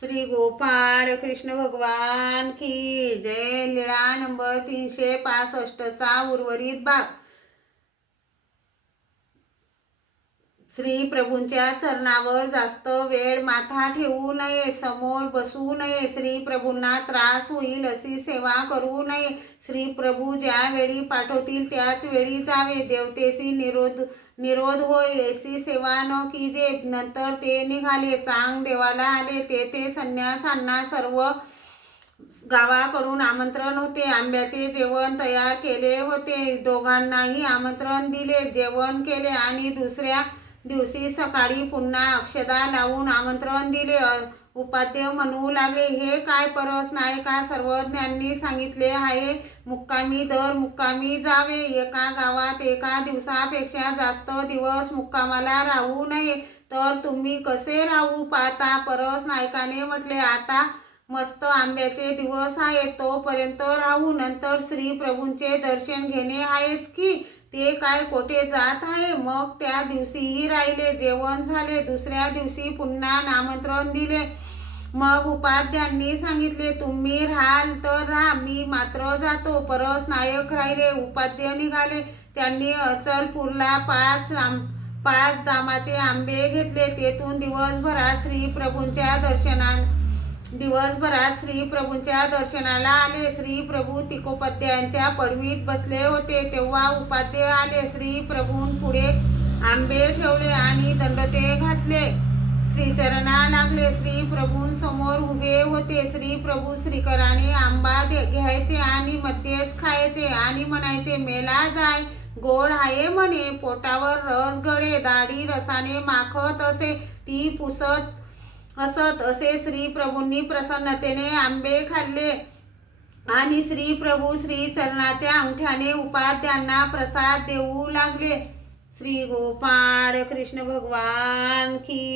श्री गोपाळ कृष्ण भगवान की जय। लीळा नंबर 365 चा उर्वरित भाग। श्री प्रभूंच्या चरणावर जास्त वेळ माथा ठेवू नये, समोर बसू नये, श्री प्रभूंना त्रास होईल अशी सेवा करू नये, श्री प्रभू ज्या वेळी पाठवतील त्याच वेळी जावे, देवतेशी निरोध होय अशी सेवा न कीजे। नंतर ते निघाले, चांग देवाला आले, तेथे संन्यासांना सर्व गावाकडून आमंत्रण होते। आंब्याचे जेवण तयार केले होते, दोघांनाही आमंत्रण दिले, जेवण केले आणि दुसऱ्या दिवशी सकाळी पुन्हा अक्षदा लावून आमंत्रण दिले। उपाध्ये म्हणू लागले, हे काय परस नायका, सर्वज्ञांनी सांगितले आहे मुक्कामी दर मुक्कामी जावे, एका गावात एका दिवसापेक्षा जास्त दिवस मुक्कामाला राहू नये, तर तुम्ही कसे राहू पाहता। परस नायकाने म्हटले, आता मस्त आंब्याचे दिवस आहेत, तोपर्यंत राहू, नंतर श्री प्रभूंचे दर्शन घेणे आहेच की, ते काय कोठे जात आहे। मग त्या दिवशीही राहिले, जेवण झाले, दुसऱ्या दिवशी पुन्हा आमंत्रण दिले। मग उपाध्यांनी सांगितले, तुम्ही राहाल तर राहा, मी मात्र जातो। परस नायक राहिले, उपाध्य निघाले। त्यांनी अचलपूरला 5 दामाचे आंबे घेतले, तेथून दिवसभरात श्री प्रभूंच्या दर्शनाला आले। श्री प्रभू तिकोपाध्यायांच्या पडवीत बसले होते, तेव्हा उपाध्ये आले, श्री प्रभूंपुढे आंबे ठेवले आणि दंडते घातले, श्रीचरणा लागले, श्री प्रभूंसमोर उभे होते। श्री प्रभू श्रीकराने आंबा घ्यायचे आणि मध्येच खायचे आणि म्हणायचे, मेला जाय, गोड आहे म्हणे, पोटावर रस गळे, दाढी रसाने माखत असे, ती पुसत असत असे। श्री प्रभूंनी प्रसन्नतेने आंबे खाल्ले आणि श्री प्रभू श्री चरणाच्या अंगठ्याने उपाध्यांना प्रसाद देऊ लागले। श्री गोपाळ कृष्ण भगवान की